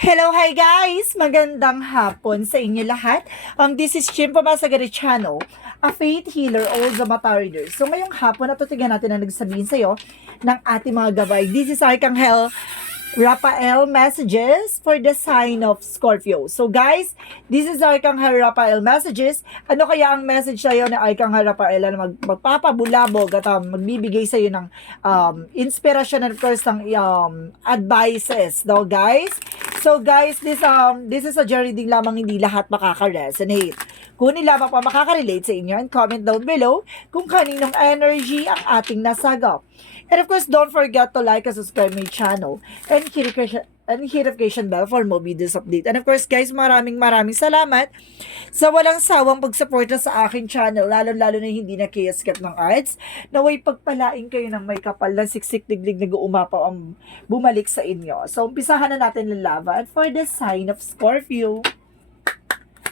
Hello, hi guys! Magandang hapon sa inyo lahat. This is Chim Pabasagari Channel, a faith healer, also mata reader. So ngayong hapon, natutigan natin ang nagsabihin sa'yo ng ating mga gabay. This is Arcangel Raphael messages for the sign of Scorpio. So guys, this is Arcangel Raphael messages. Ano kaya ang message sa'yo ni Arcangel Raphael na magpapabulabog at magbibigay sa'yo ng inspiration and of course ng advices, no guys? So guys, this is a reading lamang, hindi lahat makaka-resonate. Kunin lamang pa makaka-relate sa inyo and comment down below kung kaninong energy ang ating nasagap. And of course, don't forget to like and subscribe my channel and hit notification bell for more videos update. And of course guys, maraming salamat sa walang sawang pagsuporta sa aking channel, lalo na hindi na kaya-skip ng ads. Naway pagpalain kayo ng may kapal na siksik-diglig nag-uumapaw ang bumalik sa inyo. So umpisahan na natin ng laban for the sign of Scorpio.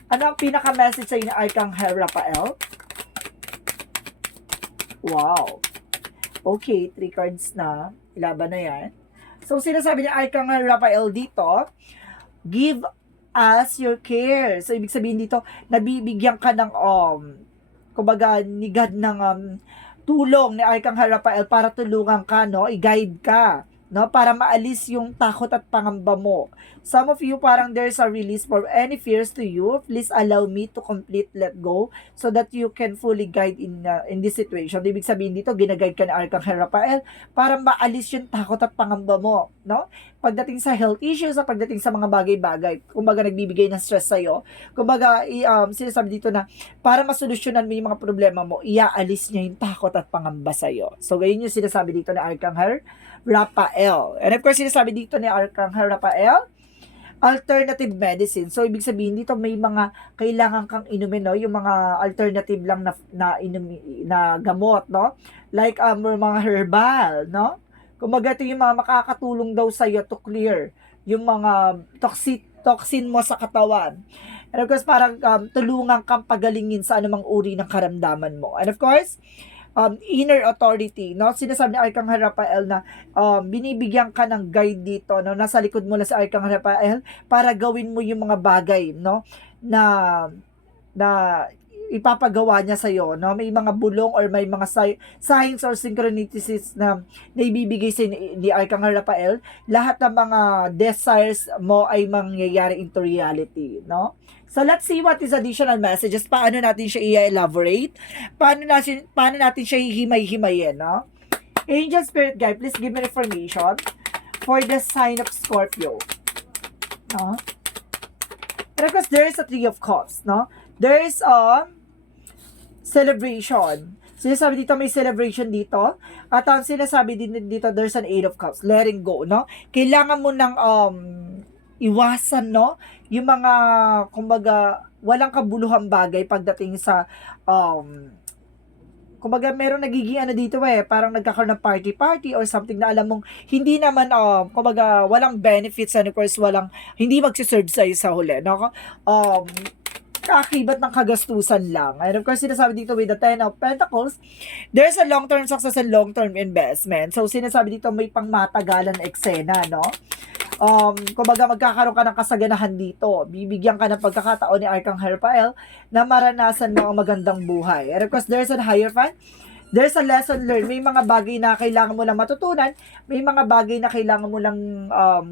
Ano ang pinaka-message sa inyo, Arcangel Raphael? Wow. Okay, 3 cards na. Ilaban na yan. So, sinasabi ni Arcangel Raphael dito, give us your care. So, ibig sabihin dito, nabibigyan ka ng, kumbaga, ni God ng tulong ni Arcangel Raphael para tulungan ka, no? I-guide ka, no? Para maalis yung takot at pangamba mo. Some of you, parang there's a release for any fears to you. Please allow me to complete let go so that you can fully guide in this situation. Ibig sabihin dito, ginaguide ka ni Arcangel Raphael para maalis yung takot at pangamba mo, no? Pagdating sa health issues, pagdating sa mga bagay-bagay, kumbaga nagbibigay ng stress sa'yo, kumbaga sinasabi dito na para masolusyonan mo yung mga problema mo, iaalis niya yung takot at pangamba sa'yo. So, ganyan yung sinasabi dito ni Arcangel Raphael. And of course, sinasabi dito ni Arcangel Raphael, alternative medicine. So, ibig sabihin dito, may mga kailangan kang inumin, no? Yung mga alternative lang na gamot, no? Like, mga herbal, no? Kumbaga, ito yung mga makakatulong daw sa'yo to clear yung mga toxin mo sa katawan. And of course, parang tulungan kang pagalingin sa anumang uri ng karamdaman mo. And of course, inner authority, no? Sinasabi ni Arcangel Raphael na binibigyan ka ng guide dito, no? Nasa likod mo na si Arcangel Raphael para gawin mo yung mga bagay, no? Na ipapagawa niya sa iyo, no? May mga bulong or may mga signs or synchronicities na naibibigay sa ni Arcangel Raphael. Lahat ng mga desires mo ay mangyayari into reality, no? So let's see what is additional messages. Paano natin siya i-elaborate? Paano natin siya hihimay-himayin, no? Angel Spirit Guide, please give me information for the sign of Scorpio. No? Because there is a 3 of Cups, no? There is a celebration. Sinasabi dito, may celebration dito. At ang sinasabi din dito, there's an 8 of Cups. Letting go, no? Kailangan mo ng iwasan, no? Yung mga, kumbaga, walang kabuluhang bagay pagdating sa, kumbaga, meron nagiging dito parang nagkakaroon ng party or something na alam mong, hindi naman, kumbaga, walang benefits and of course, hindi magsiserve sa'yo sa huli, no? Kaakibat ng kagastusan lang. And of course, sinasabi dito with the 10 of Pentacles, there's a long-term success and long-term investment. So, sinasabi dito may pangmatagalan eksena, no? Kumbaga magkakaroon ka ng kasaganahan dito. Bibigyan ka ng pagkakataon ni Arcangel Raphael na maranasan mo ang magandang buhay. And of course, there's a Hierophant. There's a lesson learned. May mga bagay na kailangan mo lang matutunan. May mga bagay na kailangan mo lang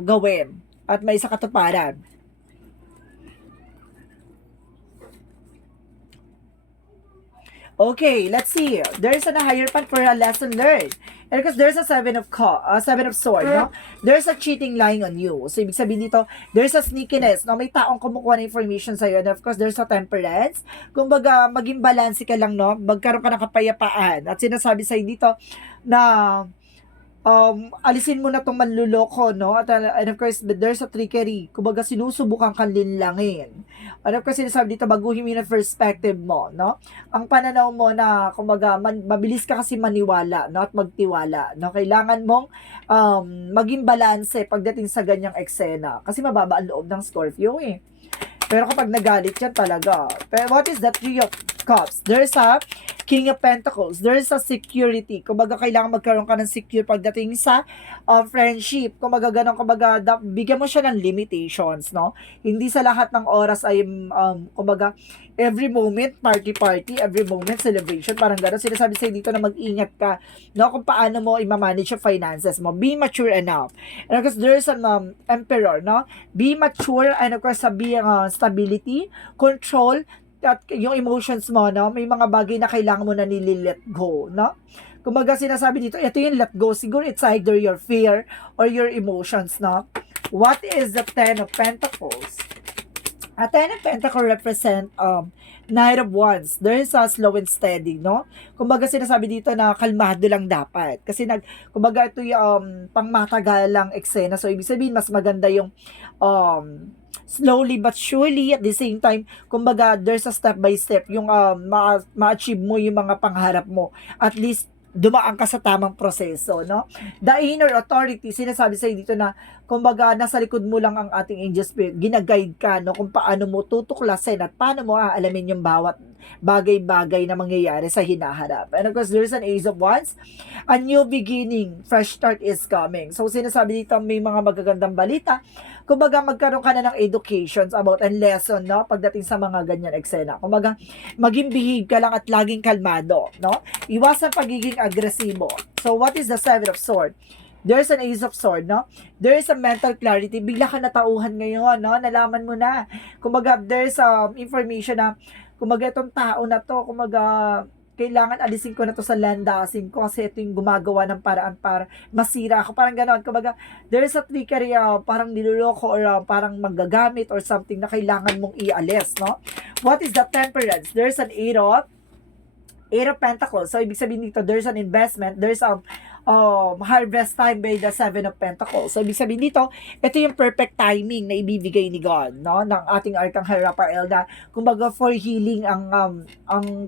gawin. At may isa katuparan. Okay, let's see. There's a Hierophant for a lesson learned. And because there's a seven of sword, no? There's a cheating lying on you. So, ibig sabihin dito, there's a sneakiness, no? May taong kumukuha ng information sa'yo. And of course, there's a temperance. Kumbaga, maging balance ka lang, no? Magkaroon ka ng kapayapaan. At sinasabi sa'yo dito na alisin mo na itong manluloko, no? At and of course, there's a trickery. Kumbaga, sinusubukan kang linlangin. And of course, sinasabi dito, baguhin mo yung perspective mo, no? Ang pananaw mo na, kumbaga, mabilis ka kasi maniwala, no? At magtiwala, no? Kailangan mong maging balanse pagdating sa ganyang eksena. Kasi mababa ang loob ng Scorpio, Pero kapag nagalit yan talaga. Pero what is the 3 of Cups? There's a King of Pentacles, there's a security. Kumbaga, kailangan magkaroon ka ng secure pagdating sa friendship. Kumbaga, ganun, kumbaga, bigyan mo siya ng limitations, no? Hindi sa lahat ng oras ay, kumbaga, every moment, party, every moment, celebration, parang gano'n. Sinasabi sa'yo dito na mag-ingat ka, no? Kung paano mo i-manage yung finances mo. Be mature enough. And of course, there's an emperor, no? Be mature, and of course, sabi stability, control, at yung emotions mo, no? May mga bagay na kailangan mo na nili-let go, no? Kumbaga sinasabi dito, ito yung let go. Siguro it's either your fear or your emotions, no? What is the Ten of Pentacles? A Ten of Pentacles represent Knight of Wands. There is a slow and steady, no? Kumbaga sinasabi dito na kalmado lang dapat. Kasi kumbaga ito yung pangmatagalang eksena. So ibig sabihin mas maganda yung slowly but surely, at the same time, kumbaga, there's a step by step, yung ma-achieve mo yung mga pangarap mo. At least, dumaan ka sa tamang proseso, no? The inner authority, sinasabi sa'yo dito na, kumbaga, nasa likod mo lang ang ating angel spirit, ginaguide ka, no? Kung paano mo tutuklasin at paano mo aalamin yung bawat bagay-bagay na mangyayari sa hinaharap. And of course, there's an Ace of Wands. A new beginning, fresh start is coming. So, sinasabi dito, may mga magagandang balita. Kumbaga, magkaroon ka na ng educations about and lesson, no? Pagdating sa mga ganyan eksena. Kumbaga, maging behave ka lang at laging kalmado, no? Iwasan pagiging agresibo. So, what is the Seven of Swords? There's an Ace of Swords, no? There is a mental clarity. Bigla ka natauhan ngayon, no? Nalaman mo na. Kumbaga, there's information na, kumbaga, itong tao na to, kumbaga, kailangan alisin ko na to sa landasin ko kasi ito yung gumagawa ng paraan para masira ako. Parang gano'n. Kumbaga, there is a trickery, parang niloloko or parang manggagamit or something na kailangan mong ialis, no? What is the Temperance? There's an Eight of Pentacles. So, ibig sabihin dito, there's an investment, there's harvest time by the Seven of Pentacles. So, ibig sabihin dito, ito yung perfect timing na ibibigay ni God, no? Ng ating Archangel Raphael na, kumbaga, for healing, ang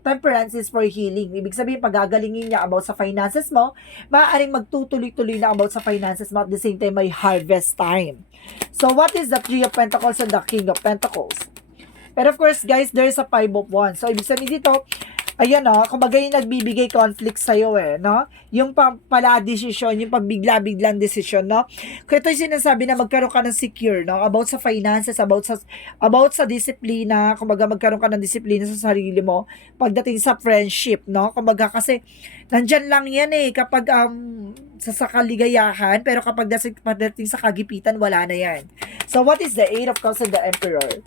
temperance is for healing. Ibig sabihin, pagagalingin niya about sa finances mo, maaaring magtutuloy-tuloy na about sa finances mo at the same time, may harvest time. So, what is the Three of Pentacles and the King of Pentacles? And of course, guys, there is a Five of Wands. So, ibig sabihin dito, ayan o, kumbaga yung nagbibigay conflict sa'yo no? Yung pala desisyon, yung pagbigla-biglang desisyon, no? Kaya ito yung sinasabi na magkaroon ka ng secure, no? About sa finances, about sa disiplina, kumbaga magkaroon ka ng disiplina sa sarili mo, pagdating sa friendship, no? Kumbaga kasi, nandyan lang yan kapag sa kaligayahan, pero kapag pagdating sa kagipitan, wala na yan. So, what is the Eight of Cups and the Emperor?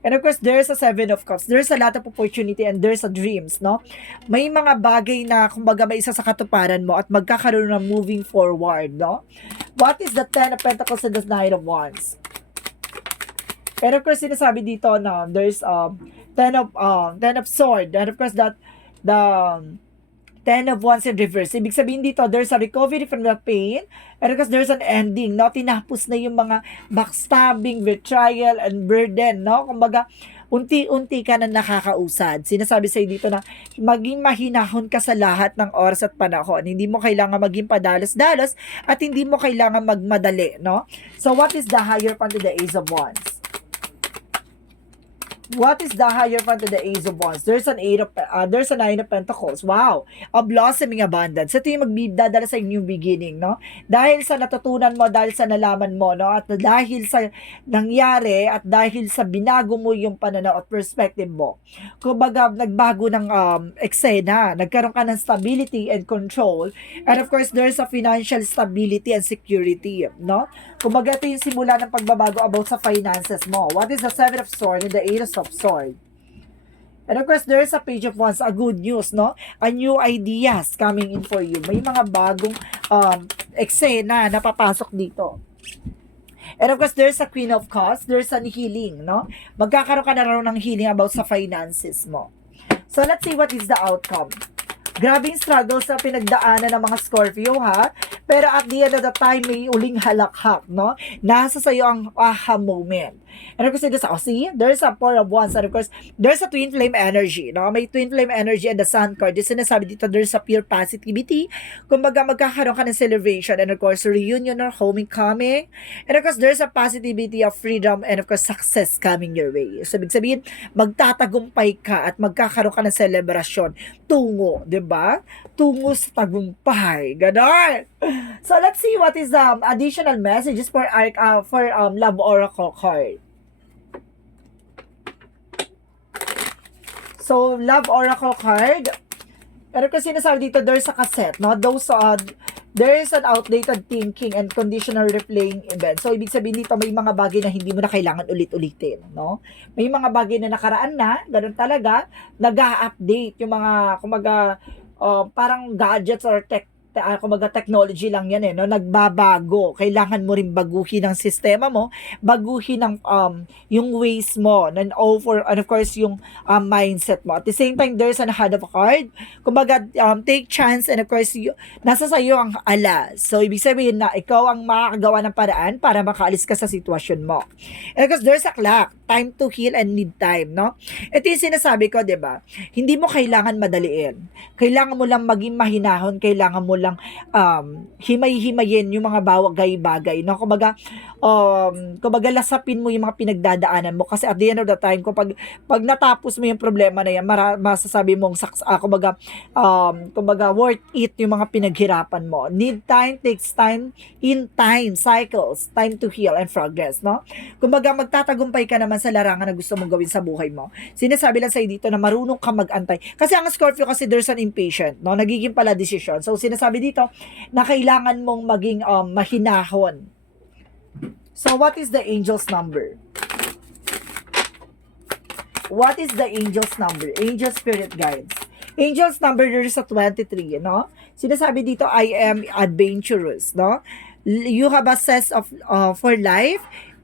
And of course, there's a Seven of Cups. There's a lot of opportunity and there's a dreams, no? May mga bagay na, kumbaga, may isa sa katuparan mo at magkakaroon ng moving forward, no? What is the Ten of Pentacles and the Knight of Wands? And of course, sinasabi dito na there's Ten of Swords. And of course, the Ten of Wands in reverse. Ibig sabihin dito, there's a recovery from the pain, and because there's an ending, no? Tinapos na yung mga backstabbing, betrayal, and burden, no? Kumbaga, unti-unti ka na nakakausad. Sinasabi sa'yo dito na maging mahinahon ka sa lahat ng oras at panahon. Hindi mo kailangan maging padalos-dalos at hindi mo kailangan magmadali, no? So, what is the higher part of the Ace of Wands? What is the higher front of the Ace of Wands? There's a Nine of Pentacles. Wow! A blossoming abundance. Ito yung magdadala sa new beginning, no? Dahil sa natutunan mo, dahil sa nalaman mo, no? At dahil sa nangyari, at dahil sa binago mo yung pananaw at perspective mo. Kumbaga, nagbago ng eksena. Nagkaroon ka ng stability and control. And of course, there's a financial stability and security, no? Kumbaga, ito yung simula ng pagbabago about sa finances mo. What is the Seven of Swords and the Eight of Swords? And of course, there is a Page of Wands, a good news, no? A new ideas coming in for you. May mga bagong eksena na papasok dito. And of course, there's a Queen of Cups, there's a healing, no? Magkakaroon ka na raw ng healing about sa finances mo. So, let's see what is the outcome. Grabing struggles na pinagdaanan ng mga Scorpio, ha? Pero at the end of the time, may uling halakhak, no? Nasa sa'yo ang aha moment. And of course, see, there's a four of wands, and of course, there's a twin flame energy, no? May twin flame energy and the sun card. Yung sinasabi dito, there's a pure positivity. Kumbaga, magkakaroon ka ng celebration, and of course, reunion or homecoming. And of course, there's a positivity of freedom, and of course, success coming your way. So, ibig sabihin, magtatagumpay ka at magkakaroon ka ng celebration tungo, di ba? Tungo sa tagumpay. Ganon. So, let's see what is the additional messages for Love Oracle card. So, Love Oracle card. Pero kasi sinasabi dito, there's a cassette, no? There is an outdated thinking and conditional replaying event. So, ibig sabihin dito, may mga bagay na hindi mo na kailangan ulit-ulitin, no? May mga bagay na nakaraan na, ganun talaga, nag-a-update yung mga, kumaga, parang gadgets or kumaga technology lang yan no? Nagbabago. Kailangan mo rin baguhin ang sistema mo, baguhin ang yung ways mo, and of course yung mindset mo. At the same time, there's an hand of a card. Kumaga, take chance, and of course, nasa sayo ang alas. So, ibig sabihin na ikaw ang makakagawa ng paraan para makaalis ka sa sitwasyon mo. And of course, there's a clock. Time to heal and need time, no? Ito yung sinasabi ko, di ba? Hindi mo kailangan madaliin. Kailangan mo lang maging mahinahon, kailangan mo lang himay-himayin yung mga bagay-bagay, no? Kumbaga lasapin mo yung mga pinagdadaanan mo kasi at the end of the time, pag natapos mo yung problema na yan, masasabi mong kumbaga worth it yung mga pinaghirapan mo. Need time, takes time, in time, cycles, time to heal and progress, no? Kumbaga magtatagumpay ka naman sa larangan na gusto mong gawin sa buhay mo. Sinasabi lang sa'yo dito na marunong ka mag-antay. Kasi ang Scorpio kasi there's an impatient, no? Nagiging pala decision. So, sinasabi dito na kailangan mong maging mahinahon. So, what is the angel's number? What is the angel's number? Angel spirit guides. Angel's number, there is a 23, no? Sinasabi dito, I am adventurous, no? You have a zest for life,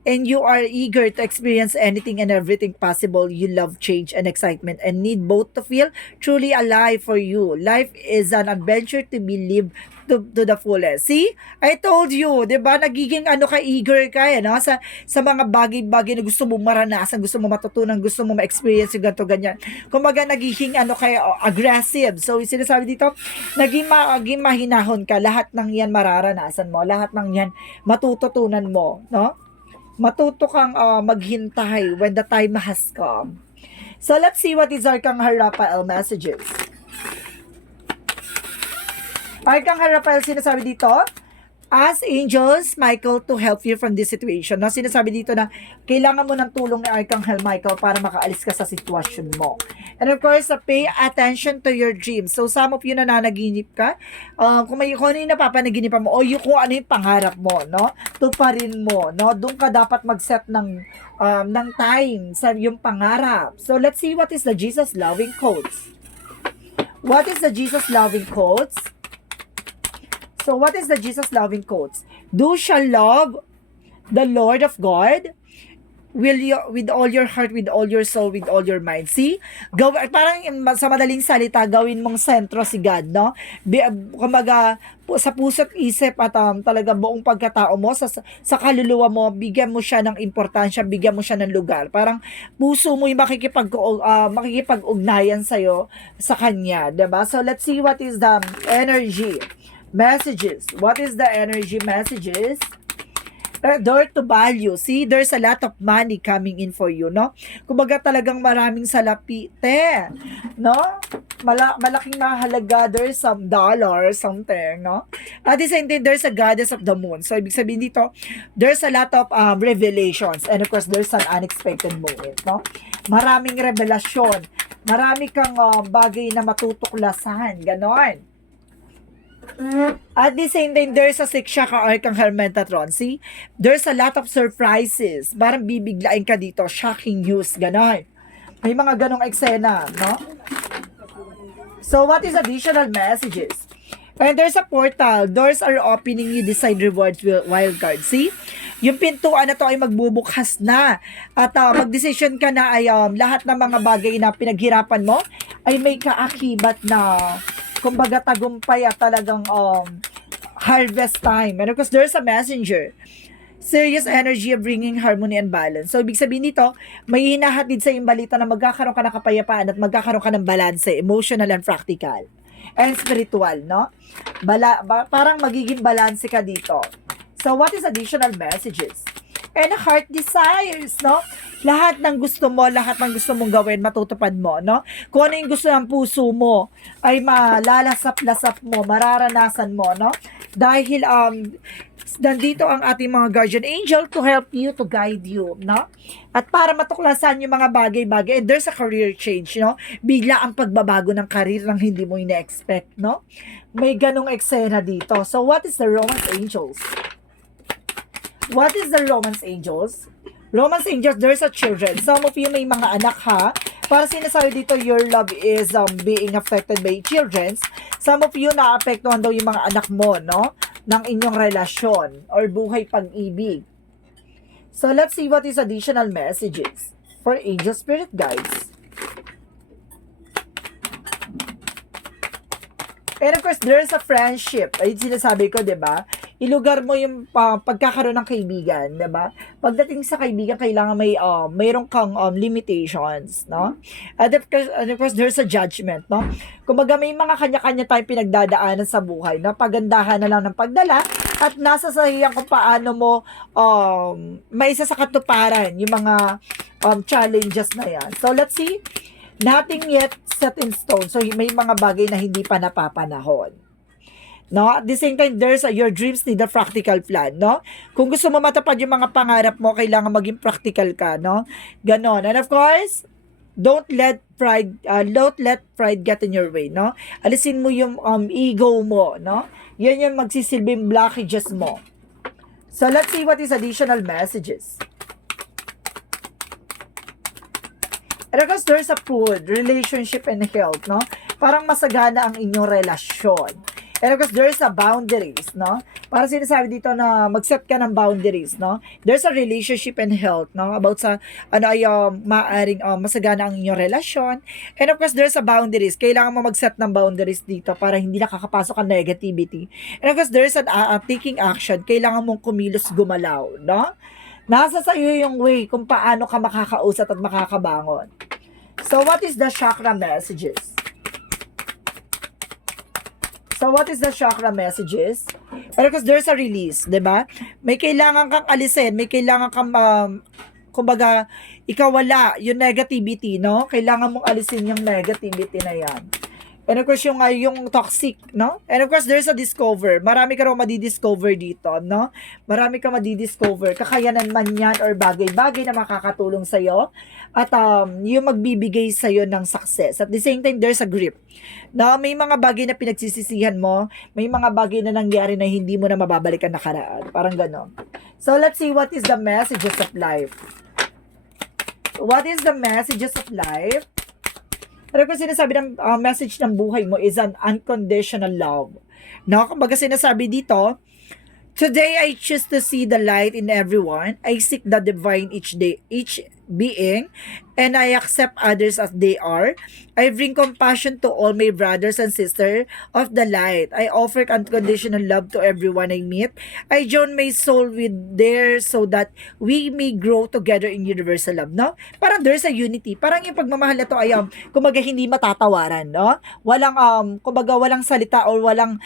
and you are eager to experience anything and everything possible. You love change and excitement and need both to feel truly alive for you. Life is an adventure to be lived to the fullest. See? I told you, 'di ba? Nagiging eager ka no? Sa mga bagay-bagay na gusto mo maranasan, gusto mo matutunan, gusto mo ma-experience yung ganito ganyan. Kumbaga nagiging aggressive. So, sinasabi dito, naging mahinahon ka. Lahat ng 'yan mararanasan mo, lahat ng 'yan matututunan mo, no? Matuto kang maghintay when the time has come. So, let's see what is Arcangel Raphael messages. Arcangel Raphael, sinasabi dito, ask angels Michael to help you from this situation. No? Sinasabi dito na kailangan mo ng tulong ni Arcangel Michael para makaalis ka sa sitwasyon mo. And of course, pay attention to your dreams. So, some of you na nanaginip ka, kung ano yung napapanaginipan mo, o kung ano yung pangarap mo, no? Tuparin mo, no? Doon ka dapat mag-set ng time sa yung pangarap. So, let's see what is the Jesus loving quotes. What is the Jesus loving quotes? So, what is the Jesus loving quotes? Do shall love the Lord of God with all your heart, with all your soul, with all your mind. See? Parang sa madaling salita, gawin mong sentro si God, no? Kumbaga, sa puso't isip at talaga buong pagkatao mo, sa kaluluwa mo, bigyan mo siya ng importansya, bigyan mo siya ng lugar. Parang puso mo yung makikipag-ugnayan sa'yo, sa Kanya, diba? So, let's see what is the energy messages. What is the energy messages? Door to value. See, there's a lot of money coming in for you, no? Kumbaga talagang maraming salapite, no? Malaking mahalaga. There's some dollars, something, no? At the same time, there's a goddess of the moon. So, ibig sabihin dito, there's a lot of revelations. And of course, there's an unexpected moment, no? Maraming revelasyon. Marami kang bagay na matutuklasan. Ganon. At the same time, there's a Siksha ka Arcangel Metatron. See? There's a lot of surprises. Parang bibiglain ka dito. Shocking news. Ganon. May mga ganong eksena, no? So, what is additional messages? And there's a portal. Doors are opening. You decide rewards wildcard. See? Yung pintuan na to ay magbubukas na. At mag-decision ka na ay lahat ng mga bagay na pinaghirapan mo ay may kaakibat na kumbaga tagumpay at talagang harvest time. And of course, there's a messenger. Serious energy of bringing harmony and balance. So, ibig sabihin dito, may hinahatid sa yung balita na magkakaroon ka ng kapayapaan at magkakaroon ka ng balance, emotional and practical. And spiritual, no? Parang magiging balance ka dito. So, what is additional messages? And heart desires, no? Lahat ng gusto mo, lahat ng gusto mong gawin, matutupad mo, no? Kung ano yung gusto ng puso mo, ay malalasap-lasap mo, mararanasan mo, no? Dahil, nandito ang ating mga guardian angel to help you, to guide you, no? At para matuklasan yung mga bagay-bagay, and there's a career change, no? Bigla ang pagbabago ng career ng hindi mo ina-expect, no? May ganong eksena dito. So, what is the Romance Angels? What is the Romance Angels? Romance Angels, there's a children. Some of you may mga anak, ha? Para sinasabi dito, your love is being affected by children. Some of you, naapektuhan daw yung mga anak mo, no? Ng inyong relasyon or buhay pag-ibig. So, let's see what is additional messages for angel spirit guides. And of course, there's a friendship. Ay, sinasabi ko, 'di ba? Ilugar mo yung pagkakaroon ng kaibigan, 'di ba? Pagdating sa kaibigan, kailangan mayroon kang limitations, no? And of course, there's a judgment, no? Kumbaga may mga kanya-kanya tayong pinagdadaanan sa buhay, na pagandahan na lang ng pagdala at nasa sahihan kung paano mo maisa sa katuparan yung mga challenges na yan. So, let's see. Nothing yet set in stone. So, may mga bagay na hindi pa napapanahon. No? At the same time, your dreams need a practical plan, no? Kung gusto mo matupad yung mga pangarap mo, kailangan maging practical ka, no? Ganon. And of course, don't let pride get in your way, no? Alisin mo yung ego mo, no? Yan yung magsisilbing blockages mo. So, let's see what is additional messages. And of course, there's a food, relationship, and health, no? Parang masagana ang inyong relasyon. And of course, there's a boundaries, no? Para sinasabi dito na mag-set ka ng boundaries, no? There's a relationship and health, no? About sa, maaring masagana ang inyong relasyon. And of course, there's a boundaries. Kailangan mo mag-set ng boundaries dito para hindi nakakapasok ang negativity. And of course, there's an taking action. Kailangan mong kumilos, gumalaw, no? Nasa sa iyo yung way kung paano ka makakausap at makakabangon. So, what is the chakra messages? So, what is the chakra messages? Because there's a release, di ba? May kailangan kang alisin, may kailangan kang, kumbaga, ikawala yung negativity, no? Kailangan mong alisin yung negativity na yan. And of course, yung toxic, no? And of course, there's a discover. Marami ka raw madidiscover dito, no? Marami ka madidiscover. Kakayanan man yan or bagay-bagay na makakatulong sa'yo. At yung magbibigay sa'yo ng success. At the same time, there's a grip. No? May mga bagay na pinagsisisihan mo. May mga bagay na nangyari na hindi mo na mababalikan nakaraan. Parang gano'n. So, let's see what is the messages of life. What is the messages of life? Pero kung sinasabi ng message ng buhay mo is an unconditional love. No? Kumbaga sinasabi dito, today I choose to see the light in everyone. I seek the divine each being, and I accept others as they are. I bring compassion to all my brothers and sisters of the light. I offer unconditional love to everyone I meet. I join my soul with theirs so that we may grow together in universal love, no? Parang there's a unity. Parang yung pagmamahal na to ay, kumbaga hindi matatawaran, no? Walang, kumbaga walang salita or walang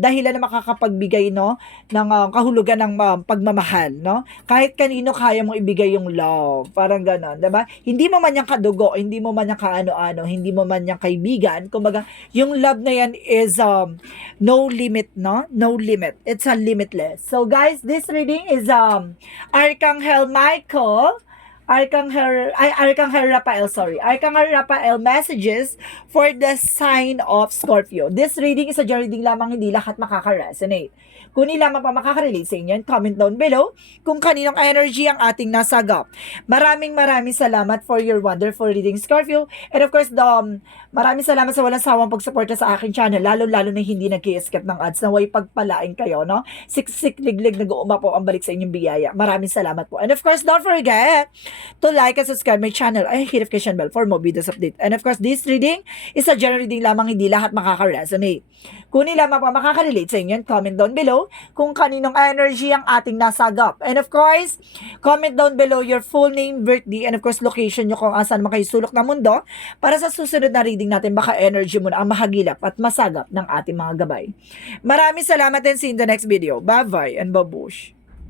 dahilan na makakapagbigay, no? Ng kahulugan ng pagmamahal, no? Kahit kanino kaya mong ibigay yung love. Parang ganon, diba? Hindi mo man yung kadugo, hindi mo man yung kaano-ano, hindi mo man yung kaibigan. Kumbaga, yung love na yan is no limit, no? No limit. It's limitless. So guys, this reading is Archangel Michael, Archangel Raphael messages for the sign of Scorpio. This reading is a general reading lamang, hindi lahat makaka-resonate. Kung hindi lamang pa makaka-relate sa inyo, comment down below kung kaninong energy ang ating nasagap. Maraming salamat for your wonderful reading, Scorpio. And of course, maraming salamat sa walang sawang pagsuporta sa aking channel, lalo na hindi nag-i-skip ng ads, na way pagpalain kayo, no? Siksik, liglig, nag-uuma po ang balik sa inyong biyaya. Maraming salamat po. And of course, don't forget to like and subscribe my channel. Ay, hit notification bell for more videos update. And of course, this reading is a general reading lamang, hindi lahat makaka-resonate. Kung nila makaka-relate sa inyo, comment down below kung kaninong energy ang ating nasagap. And of course, comment down below your full name, birthday, and of course, location nyo kung asan man kayo sulok ng mundo para sa susunod na reading natin, baka energy mo na ang mahagilap at masagap ng ating mga gabay. Maraming salamat and see you in the next video. Bye-bye and babush!